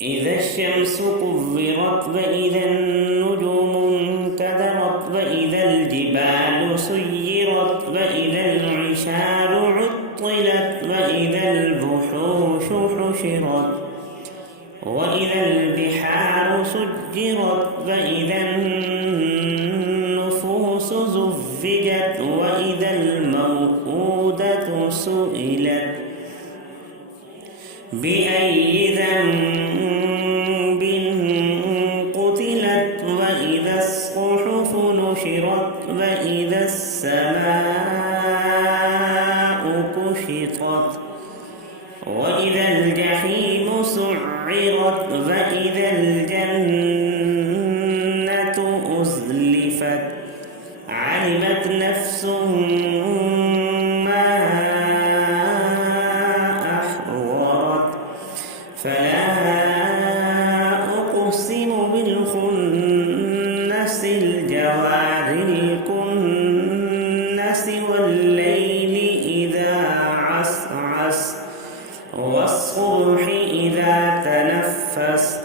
إذا الشمس كورت وإذا النجوم انكدرت وإذا الجبال سيرت وإذا العشار عطلت وإذا الوحوش حشرت وإذا البحار سجرت وإذا النفوس زوجت وإذا الموءودة سئلت بأي ذنب قتلت وإذا الصحف نشرت وإذا السماء كشطت وإذا الجحيم سعرت وإذا الجنة أزلفت علمت نفس ما أحضرت فلا أقسم بالخنس الجوار الكنس والليل إذا عسعس والصبح إذا تنفس